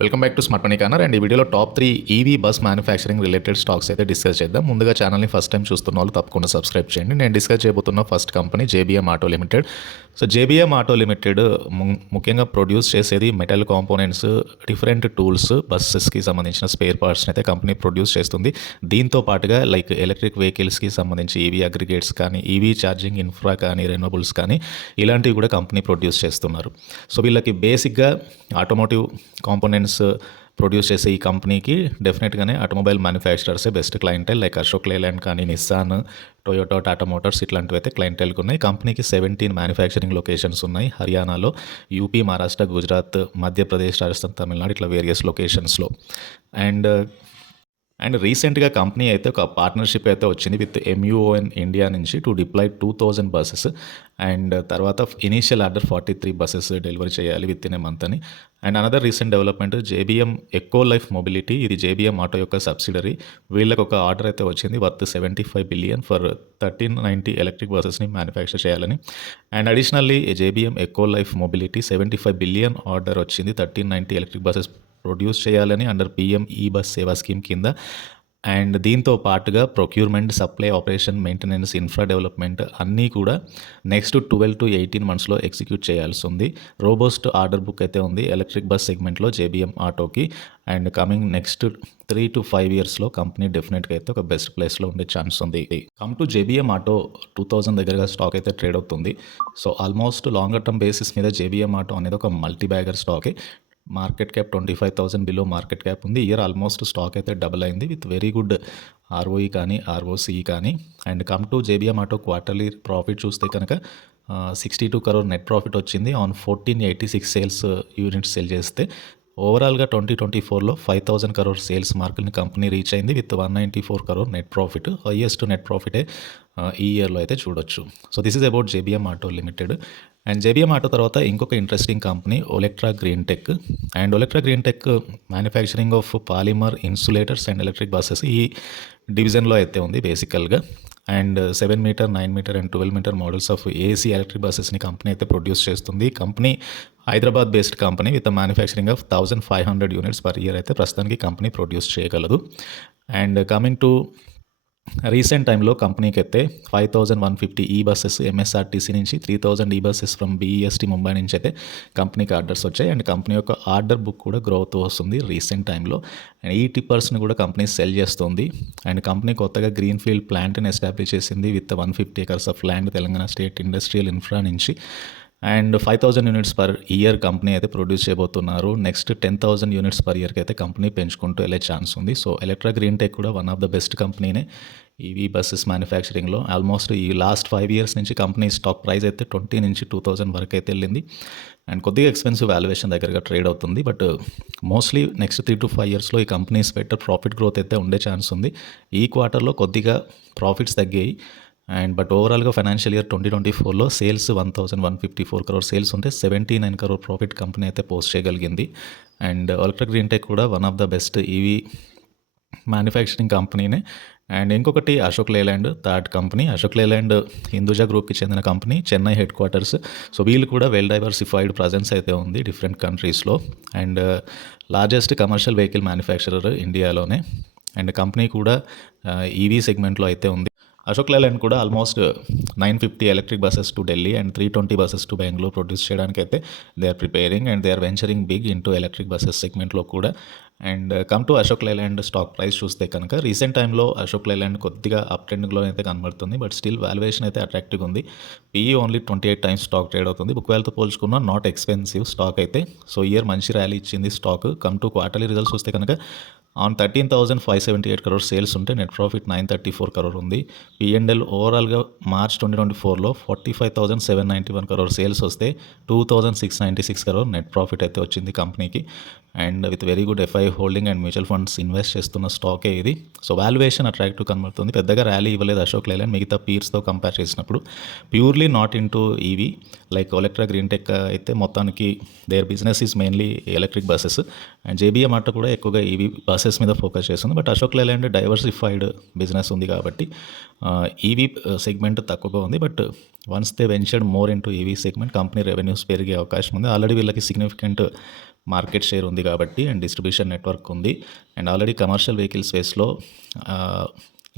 Welcome back to smart money corner. And ఈ వీడియోలో top 3 EV bus manufacturing related stocks అయితే discuss చేద్దాం. ముందుగా ఛానల్ని ఫస్ట్ టైం చూస్తున్న వాళ్ళు తప్పకుండా సబ్స్క్రైబ్ చేయండి. నేను డిస్కస్ చేయబోతున్న first company JBM auto limited. So JBM auto limited ముఖ్యంగా ప్రొడ్యూస్ చేసేది మెటల్ కాంపోనెంట్స్, డిఫరెంట్ టూల్స్, బస్సెస్కి సంబంధించిన స్పేర్ పార్ట్స్ని అయితే కంపెనీ ప్రొడ్యూస్ చేస్తుంది. దీంతో పాటుగా లైక్ ఎలక్ట్రిక్ వెహికల్స్కి సంబంధించి ఈవీ అగ్రిగేట్స్ కానీ, ఈవీ ఛార్జింగ్ ఇన్ఫ్రా కానీ, రెన్యూవబుల్స్ కానీ ఇలాంటివి కూడా కంపెనీ ప్రొడ్యూస్ చేస్తున్నారు. సో వీళ్ళకి బేసిక్గా ఆటోమోటివ్ కాంపోనెంట్స్ ప్రొడ్యూస్ చేసే ఈ కంపెనీకి డెఫినెట్గానే ఆటోమొబైల్ మ్యానుఫ్యాక్చరర్సే best clientele. Like Ashok Leyland కానీ, నిస్సాన్, టొయోటా, టాటా మోటార్స్ ఇట్లాంటివి అయితే క్లయింటెల్కి ఉన్నాయి. కంపెనీకి 17 మ్యానుఫ్యాక్చరింగ్ లొకేషన్స్ ఉన్నాయి. హర్యానాలో, యూపీ, మహారాష్ట్ర, గుజరాత్, మధ్యప్రదేశ్, రాజస్థాన్, తమిళనాడు ఇట్లా వేరియస్ లొకేషన్స్లో. అండ్ రీసెంట్గా కంపెనీ అయితే ఒక పార్ట్నర్షిప్ అయితే వచ్చింది విత్ MUON ఇండియా నుంచి టు డిప్లాయ్ 2000 బస్సెస్. అండ్ తర్వాత ఇనీషియల్ ఆర్డర్ 43 బస్సెస్ డెలివరీ చేయాలి విత్ ఇన్ ఏ మంత్ అని. And another recent development JBM eco life mobility, ఇది జేబీఎం ఆటో యొక్క సబ్సిడరీ. వీళ్ళకి ఒక ఆర్డర్ అయితే వచ్చింది వర్త్ 75 బిలియన్ ఫర్ 1390 ఎలక్ట్రిక్ బస్సెస్ని మ్యానుఫ్యాక్చర్ చేయాలని. And additionally JBM eco life mobility 75 billion order వచ్చింది 1390 ఎలక్ట్రిక్ బస్సెస్ ప్రొడ్యూస్ చేయాలని under PM e bus Sewa scheme కింద. అండ్ దీంతో పాటుగా procurement, supply, operation, maintenance, infra development అన్నీ కూడా నెక్స్ట్ 12 to 18 మంత్స్లో ఎగ్జిక్యూట్ చేయాల్సి ఉంది. రోబోస్ట్ ఆర్డర్ బుక్ అయితే ఉంది ఎలక్ట్రిక్ బస్ సెగ్మెంట్లో జేబీఎం ఆటోకి. అండ్ కమింగ్ నెక్స్ట్ 3 to 5 ఇయర్స్లో కంపెనీ డెఫినెట్గా అయితే ఒక బెస్ట్ ప్లేస్లో ఉండే ఛాన్స్ ఉంది. కమ్ టు జేబీఎం ఆటో 2000 దగ్గరగా స్టాక్ అయితే ట్రేడ్ అవుతుంది. So almost longer term basis మీద జేబీఎం ఆటో అనేది ఒక మల్టీ బ్యాగర్ స్టాకే. Market cap 25,000 below market cap ఉంది. ఇయర్ ఆల్మోస్ట్ స్టాక్ అయితే డబుల్ అయింది విత్ వెరీ గుడ్ ROE కానీ, ROCE కానీ. And come to JBM auto quarterly profit చూస్తే కనుక 62 crore నెట్ ప్రాఫిట్ వచ్చింది ఆన్ 1486 సేల్స్ యూనిట్స్ సెల్ చేస్తే. ఓవరాల్గా 2024లో 5,000 crore సేల్స్ మార్కుని కంపెనీ రీచ్ అయింది with 194 crore net profit. Highest net ప్రాఫిటే ఈ ఇయర్లో అయితే చూడొచ్చు. So this is about JBM auto limited. And JBM auto తర్వాత ఇంకొక interesting company Olectra green tech. And Olectra green tech manufacturing of polymer, insulators and electric buses ఈ డివిజన్లో అయితే ఉంది బేసికల్గా. And 7 metre, 9 metre and 12 metre models of AC electric బస్సెస్ని company అయితే produce చేస్తుంది. Company Hyderabad based company with manufacturing of 1500 units per year అయితే ప్రస్తుతానికి కంపెనీ ప్రొడ్యూస్ చేయగలదు. అండ్ కమింగ్ టు రీసెంట్ టైంలో కంపెనీకి అయితే 5150 ఈ బస్సెస్ MSRTC నుంచి, 3000 ఈ బస్సెస్ ఫ్రమ్ BEST ముంబై నుంచి అయితే కంపెనీకి ఆర్డర్స్ వచ్చాయి. అండ్ కంపెనీ యొక్క ఆర్డర్ బుక్ కూడా గ్రో అవుతూ వస్తుంది రీసెంట్ టైంలో. అండ్ ఈ టిప్పర్స్ని కూడా కంపెనీ సెల్ చేస్తుంది. అండ్ కంపెనీ కొత్తగా గ్రీన్ ఫీల్డ్ ప్లాంట్ని ఎస్టాబ్లిష్ చేసింది with 150 acres of land Telangana state industrial infra నుంచి. And 5000 units per year company అయితే ప్రొడ్యూస్ చేయబోతున్నారు. నెక్స్ట్ 10,000 యూనిట్స్ పర్ ఇయర్కి అయితే కంపెనీ పెంచుకుంటూ వెళ్ళే ఛాన్స్ ఉంది. సో ఎలక్ట్రా గ్రీన్ టెక్ కూడా one of the best కంపెనీనే EV buses మ్యానుఫ్యాక్చరింగ్లో. ఆల్మోస్ట్ ఈ లాస్ట్ 5 years నుంచి కంపెనీ స్టాక్ ప్రైస్ అయితే 20 నుంచి 2000 వరకు అయితే వెళ్ళింది. అండ్ కొద్దిగా ఎక్స్పెన్సివ్ వాల్యుయేషన్ దగ్గరగా ట్రేడ్ అవుతుంది. బట్ మోస్ట్లీ నెక్స్ట్ 3 to 5 ఇయర్స్లో ఈ కంపెనీస్ బెటర్ ప్రాఫిట్ గ్రోత్ అయితే ఉండే ఛాన్స్ ఉంది. ఈ క్వార్టర్లో కొద్దిగా ప్రాఫిట్స్ తగ్గాయి. అండ్ బట్ ఓవరాల్గా ఫైనాన్షియల్ ఇయర్ 2024లో సేల్స్ 1154 crore సేల్స్ ఉంటే 79 crore ప్రాఫిట్ కంపెనీ అయితే పోస్ట్ చేయగలిగింది. అండ్ ఒలెక్ట్రా గ్రీన్ టెక్ కూడా one of the best EV manufacturing కంపెనీనే. అండ్ ఇంకొకటి అశోక్ లేలాండ్, థర్డ్ కంపెనీ. అశోక్ లేలాండ్ హిందూజా గ్రూప్కి చెందిన company, Chennai headquarters. So వీళ్ళు కూడా వెల్ డైవర్సిఫైడ్ ప్రజెన్స్ అయితే ఉంది డిఫరెంట్ కంట్రీస్లో. And largest commercial vehicle manufacturer ఇండియాలోనే. అండ్ కంపెనీ కూడా ఈవీ సెగ్మెంట్లో అయితే ఉంది. అశోక్ లేలాండ్ కూడా almost 950 electric buses to Delhi and 320 buses to Bengaluru produce చేయడానికి అయితే they are preparing. And they are venturing big into electric buses సెగ్మెంట్లో కూడా. And come to Ashok Leyland stock price చూస్తే కనుక రీసెంట్ టైంలో అశోక్ లేలాండ్ కొద్దిగా అప్ ట్రెండ్లో అయితే కనబడుతుంది. బట్ స్టిల్ వాల్యుయేషన్ అయితే అట్రాక్టివ్గా ఉంది. PE only 28 times stock trade అవుతుంది. బుక్ వాల్యూతో పోల్చుకున్న నాట్ ఎక్స్పెన్సివ్ స్టాక్ అయితే. సో ఇయర్ మంచి ర్యాలీ ఇచ్చింది stock. Come to quarterly results చూస్తే కనుక ఆన్ 13,578 crore సేల్స్ ఉంటే నెట్ ప్రాఫిట్ 934 crore ఉంది. P&L ఓవరాల్గా మార్చ్ 2024లో 45,791 crore సేల్స్ వస్తే 2,696 crore నెట్ ప్రాఫిట్ అయితే వచ్చింది కంపెనీకి. And with very good FI holding and mutual funds invest చేస్తున్న స్టాకే ఇది. సో వాల్యుయేషన్ అట్రాక్టివ్ కనబడుతుంది. పెద్దగా ర్యాలీ ఇవ్వలేదు అశోక్ లేలాండ్ మిగతా పీర్స్తో కంపేర్ చేసినప్పుడు. Purely not into EV like Olectra green Tech అయితే మొత్తానికి their business is mainly electric buses. And JBM auto కూడా ఎక్కువగా ఈవీ బస్సెస్ మీద ఫోకస్ చేస్తుంది. But Ashok Leyland diversified business ఉంది కాబట్టి ఈవీ సెగ్మెంట్ తక్కువగా ఉంది. But once they ventured more into EV segment company revenues పెరిగే అవకాశం ఉంది. ఆల్రెడీ వీళ్ళకి సిగ్నిఫికెంట్ మార్కెట్ షేర్ ఉంది కాబట్టి అండ్ డిస్ట్రిబ్యూషన్ నెట్వర్క్ ఉంది అండ్ ఆల్రెడీ కమర్షియల్ వెహికల్ స్పేస్లో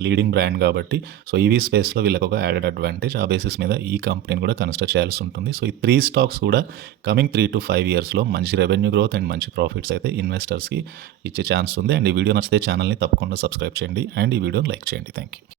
లీడింగ్ బ్రాండ్ కాబట్టి సో ఈవీ స్పేస్లో వీళ్ళకి ఒక యాడెడ్ అడ్వాంటేజ్. ఆ బేసిస్ మీద ఈ కంపెనీని కూడా కన్సిడర్ చేయాల్సి ఉంటుంది. సో ఈ 3 స్టాక్స్ కూడా కమింగ్ 3 to 5 ఇయర్స్లో మంచి రెవెన్యూ గ్రోత్ అండ్ మంచి ప్రాఫిట్స్ అయితే ఇన్వెస్టర్స్కి ఇచ్చే ఛాన్స్ ఉంది. అండ్ ఈ వీడియో నచ్చితే ఛానల్ని తప్పకుండా సబ్స్క్రైబ్ చేయండి అండ్ ఈ వీడియోని లైక్ చేయండి. Thank you.